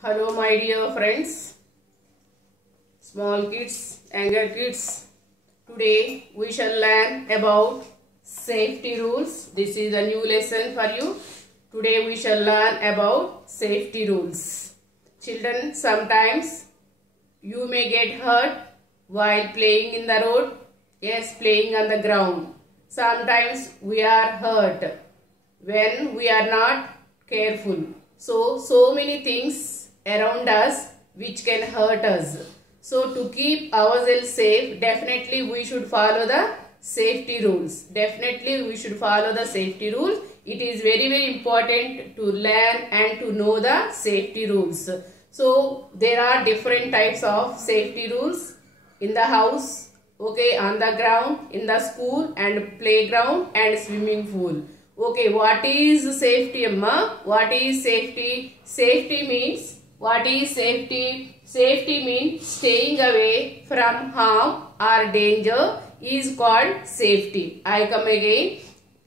Hello my dear friends, small kids, younger kids. Today we shall learn about safety rules. This is a new lesson for you. Today we shall learn about safety rules. Children, sometimes you may get hurt while playing in the road. Yes, playing on the ground. Sometimes we are hurt when we are not careful. So many things around us which can hurt us. So to keep ourselves safe, definitely we should follow the safety rules. Definitely we should follow the safety rules. It is very important to learn and to know the safety rules. So there are different types of safety rules in the house, okay, on the ground, in the school and playground and swimming pool. Okay, what is safety, Amma? What is safety? Safety means, what is safety? Safety means staying away from harm or danger is called safety. I come again.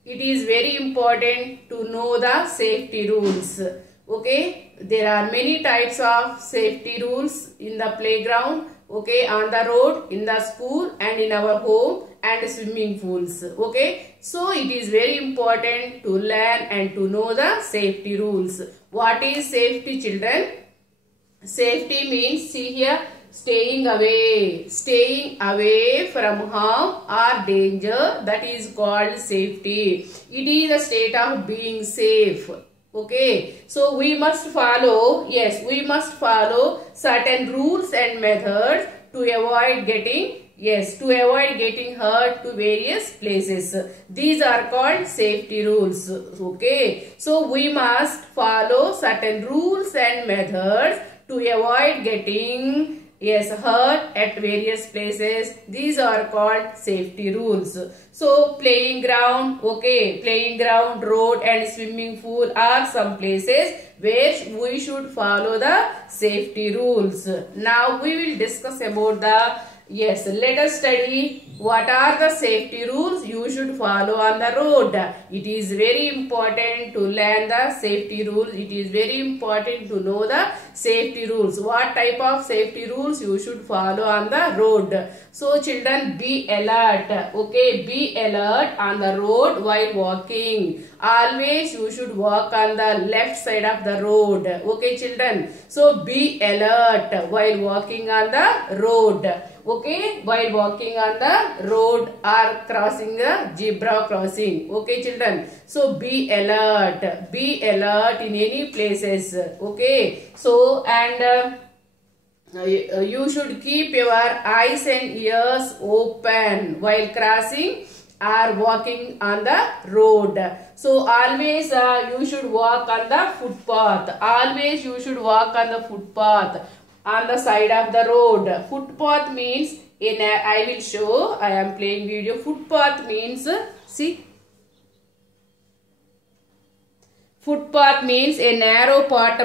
It is very important to know the safety rules. Okay, there are many types of safety rules in the playground, okay, on the road, in the school and in our home and swimming pools. Okay, so it is very important to learn and to know the safety rules. What is safety, children? Safety means, see here, staying away from harm or danger, that is called safety. It is a state of being safe. Okay, so we must follow, yes, we must follow certain rules and methods to avoid getting hurt to various places. These are called safety rules. Okay, so we must follow certain rules and methods to avoid getting hurt at various places. These are called safety rules. So playing ground, okay, playing ground, road and swimming pool are some places where we should follow the safety rules. Now we will discuss about let us study what are the safety rules you should follow on the road. It is very important to learn the safety rules. It is very important to know the safety rules. What type of safety rules you should follow on the road. So children, be alert. Okay, be alert on the road while walking. Always you should walk on the left side of the road. Okay children, so be alert while walking on the road. Okay, while walking on the road or crossing the zebra crossing. Okay children, so be alert in any places. Okay, so and you should keep your eyes and ears open while crossing or walking on the road. So always you should walk on the footpath. Always you should walk on the footpath on the side of the road. Footpath means, I will show, I am playing video. Footpath means, see, footpath means a narrow path,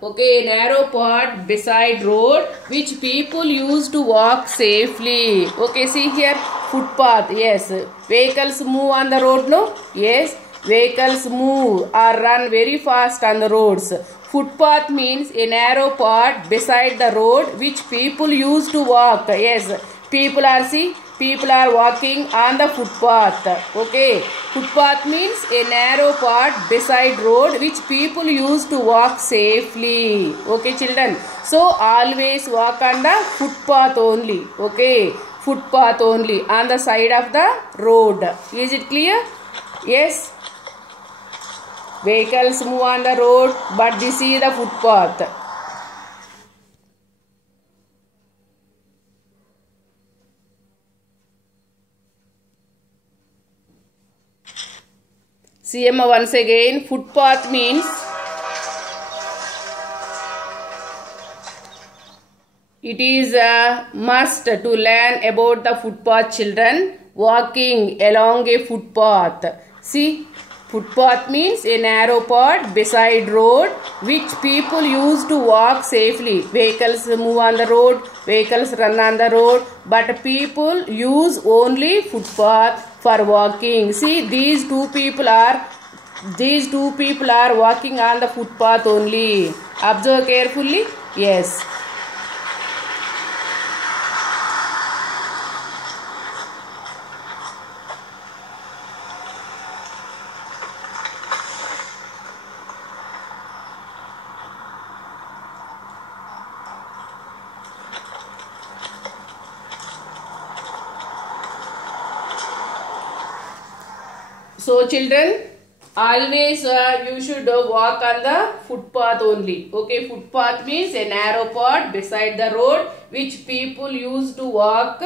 okay, a narrow path beside road which people use to walk safely. Okay, see here, footpath, yes. Vehicles move on the road, no? Yes, vehicles move or run very fast on the roads. Footpath means a narrow path beside the road which people use to walk. Yes, people are walking on the footpath. Okay, footpath means a narrow path beside road which people use to walk safely. Okay children, so always walk on the footpath only. Okay, footpath only on the side of the road. Is it clear? Yes. Vehicles move on the road, but this is the footpath. See Amma, once again, footpath means it is a must to learn about the footpath, children. Walking along a footpath. See, footpath means a narrow path beside road which people use to walk safely. Vehicles move on the road, vehicles run on the road, but people use only footpath for walking. See, these two people are These two people are walking on the footpath only. Observe carefully. Yes. So children, always you should walk on the footpath only. Okay, footpath means a narrow path beside the road which people use to walk,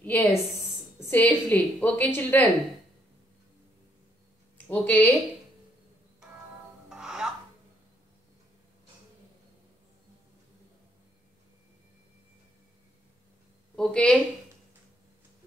yes, safely. Okay children. Okay. Okay.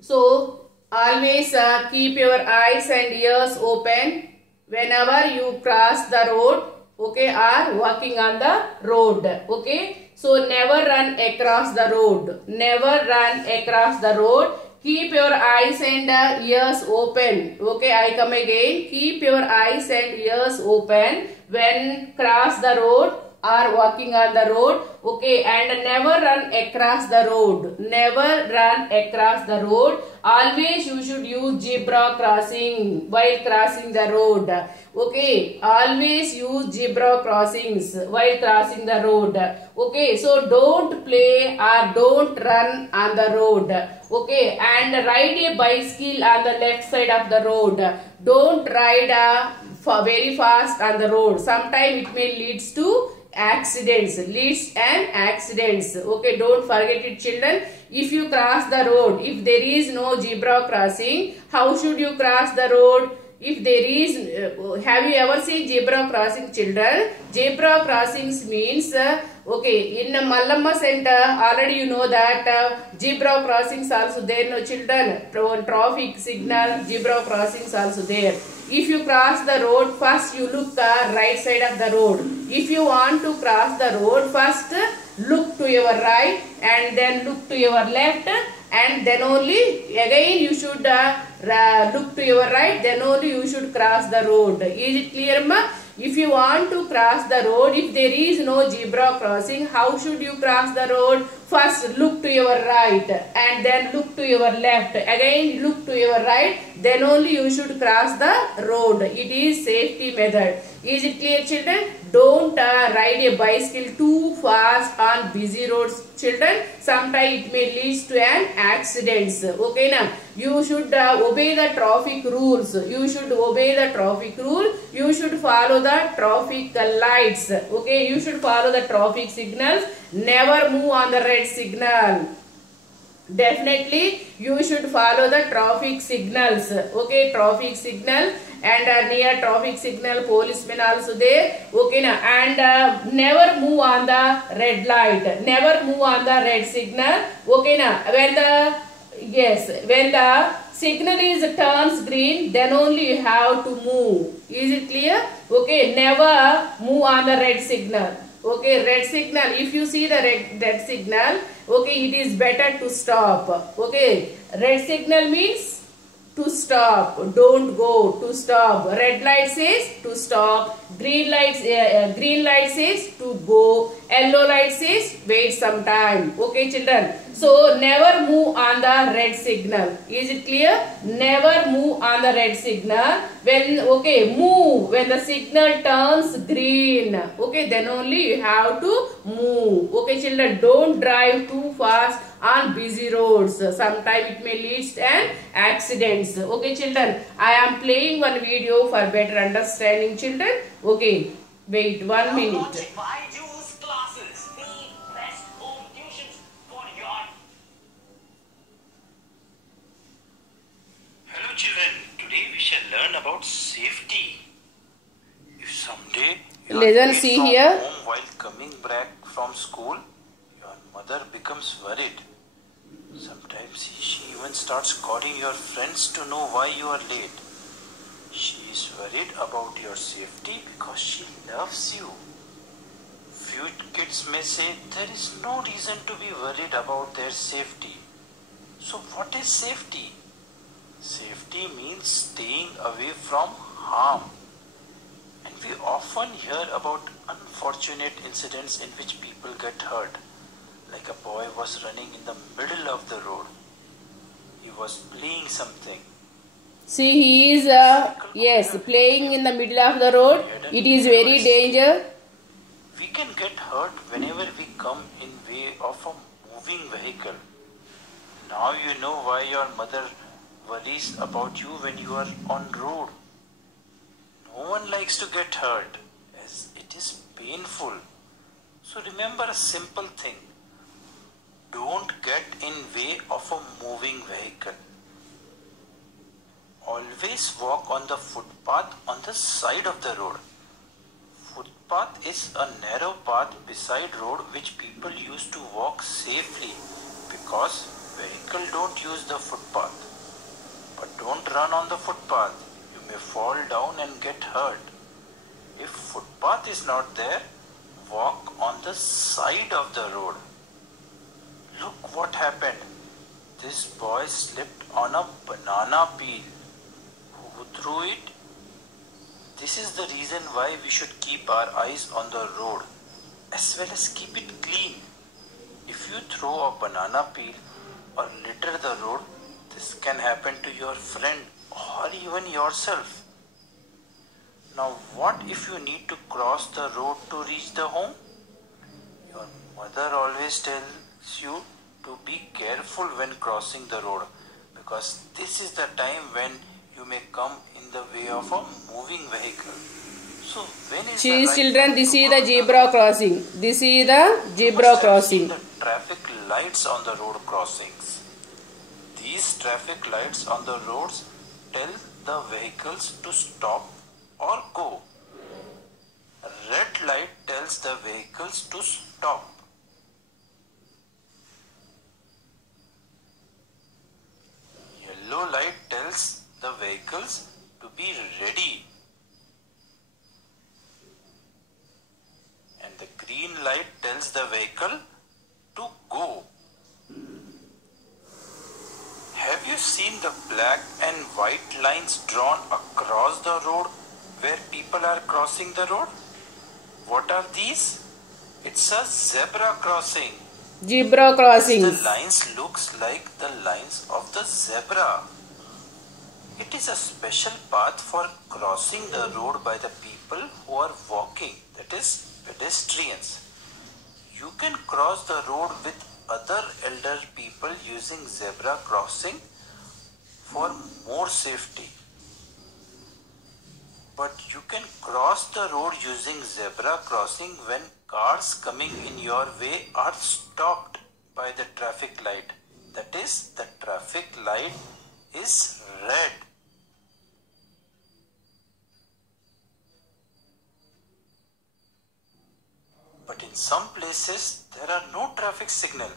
So always keep your eyes and ears open whenever you cross the road, okay, or walking on the road, okay. So never run across the road. Never run across the road. Keep your eyes and ears open. Okay, I come again. Keep your eyes and ears open when cross the road or walking on the road, okay, and never run across the road. Never run across the road. Always you should use zebra crossing while crossing the road. Okay, always use zebra crossings while crossing the road. Okay, so don't play or don't run on the road. Okay, and ride a bicycle on the left side of the road. Don't ride very fast on the road. Sometimes it may leads to accidents, okay. Don't forget it children. If you cross the road, if there is no zebra crossing, how should you cross the road? If there is, have you ever seen zebra crossing children? Zebra crossings means, okay, in Mallamma center already you know that zebra crossings also there, no children. Traffic signal, zebra crossings also there. If you cross the road, first you look the right side of the road. If you want to cross the road, first look to your right and then look to your left, and then only again you should look to your right, then only you should cross the road. Is it clear, ma? If you want to cross the road, if there is no zebra crossing, how should you cross the road? First look to your right and then look to your left. Again look to your right, then only you should cross the road. It is safety method. Is it clear children? Don't ride a bicycle too fast on busy roads children. Sometimes it may lead to an accident. Okay now, you should obey the traffic rules. You should obey the traffic rule. You should follow the traffic lights. Okay, you should follow the traffic signals. Never move on the red signal. Definitely you should follow the traffic signals. Okay, traffic signal, and near traffic signal policemen also there. Okay na, and never move on the red light. Never move on the red signal. Okay na, when the signal is turns green, then only you have to move. Is it clear? Okay, never move on the red signal. Okay, red signal, if you see the red signal, okay, it is better to stop. Okay, red signal means to stop, don't go, to stop. Red light says to stop, green light says to go, yellow light says wait some time. Okay children, so never move on the red signal. Is it clear? Never move on the red signal. When, okay, move when the signal turns green. Okay, then only you have to move. Okay children, don't drive too fast on busy roads. Sometimes it may lead to an accidents. Okay children, I am playing one video for better understanding children. Okay, wait 1 minute. Hello children, today we shall learn about safety. If someday you are late from home while coming back from school, your mother becomes worried. Sometimes she even starts calling your friends to know why you are late. She is worried about your safety because she loves you. Few kids may say there is no reason to be worried about their safety. So what is safety? Safety means staying away from harm. And we often hear about unfortunate incidents in which people get hurt. Like a boy was running in the middle of the road. He was playing something. See, he is playing in the middle of the road. It is very dangerous. We can get hurt whenever we come in way of a moving vehicle. Now you know why your mother worries about you when you are on road. No one likes to get hurt as it is painful. So remember a simple thing. Don't get in way of a moving vehicle. Always walk on the footpath on the side of the road. Footpath is a narrow path beside road which people use to walk safely because vehicles don't use the footpath. But don't run on the footpath. You may fall down and get hurt. If footpath is not there, walk on the side of the road. Look what happened. This boy slipped on a banana peel. Who threw it? This is the reason why we should keep our eyes on the road as well as keep it clean. If you throw a banana peel or litter the road, this can happen to your friend or even yourself. Now what if you need to cross the road to reach the home? Your mother always tells you to be careful when crossing the road because this is the time when you may come in the way of a moving vehicle. So when is the right children, this is the zebra crossing. This is the zebra crossing. The traffic lights on the road crossings. These traffic lights on the roads tell the vehicles to stop or go. Red light tells the vehicles to stop. Yellow light tells the vehicles to be ready. And the green light tells the vehicle to go. Have you seen the black and white lines drawn across the road where people are crossing the road? What are these? It's a zebra crossing. Zebra crossing. The lines looks like the lines of the zebra. It is a special path for crossing the road by the people who are walking, that is pedestrians. You can cross the road with other elder people using zebra crossing for more safety. But you can cross the road using zebra crossing when cars coming in your way are stopped by the traffic light. That is, the traffic light is red. But in some places there are no traffic signal.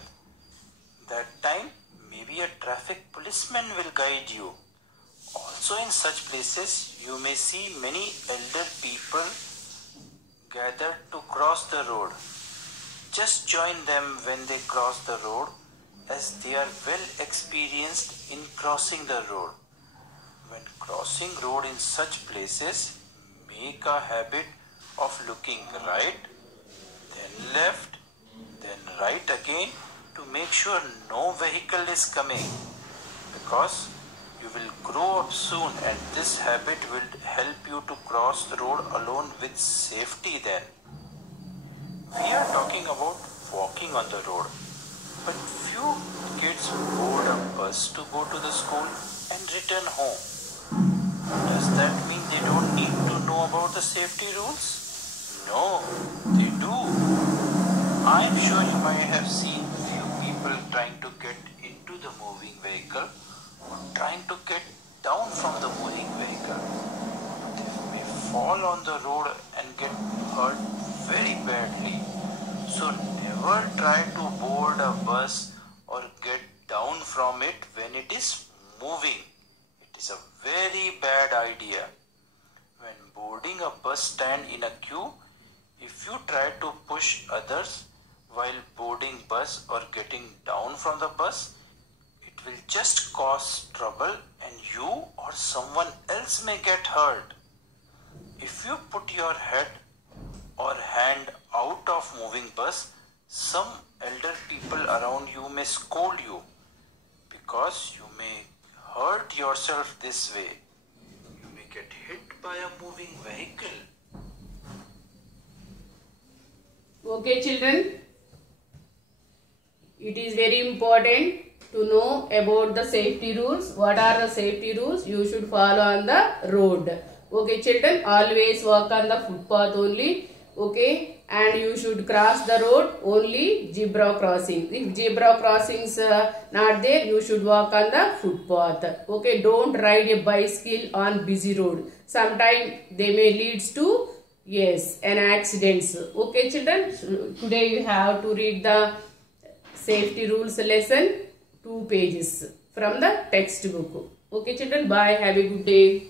That time maybe a traffic policeman will guide you. Also in such places you may see many elder people gathered to cross the road. Just join them when they cross the road as they are well experienced in crossing the road. When crossing road in such places, make a habit of looking right, then left, then right again to make sure no vehicle is coming, because you will grow up soon and this habit will help you to cross the road alone with safety then. We are talking about walking on the road, but few kids board a bus to go to the school and return home. Does that mean they don't need to know about the safety rules? No, they do. I am sure you might have seen few people trying to get into the moving vehicle or trying to get down from the moving vehicle. They may fall on the road and get hurt very badly. So never try to board a bus or get down from it when it is moving. It is a very bad idea. When boarding a bus stand in a queue, if you try to push others while boarding bus or getting down from the bus, it will just cause trouble and you or someone else may get hurt. If you put your head or hand out of moving bus, some elder people around you may scold you because you may hurt yourself this way. You may get hit by a moving vehicle. Okay, children. It is very important to know about the safety rules. What are the safety rules you should follow on the road? Okay, children, always walk on the footpath only. Okay, and you should cross the road only zebra crossing. If zebra crossings not there, you should walk on the footpath. Okay, don't ride a bicycle on busy road. Sometimes they may lead to an accidents. Okay, children, today you have to read the safety rules lesson 2 pages from the textbook. Okay, children, bye. Have a good day.